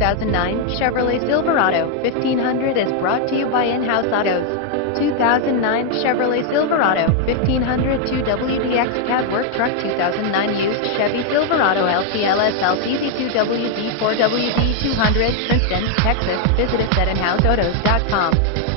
2009 Chevrolet Silverado 1500 is brought to you by In-House Autos. 2009 Chevrolet Silverado 1500 2WDX cab work truck. 2009 used Chevy Silverado LTLS LTZ 2WD 4WD 200 Princeton, Texas. Visit us at inhouseautos.com.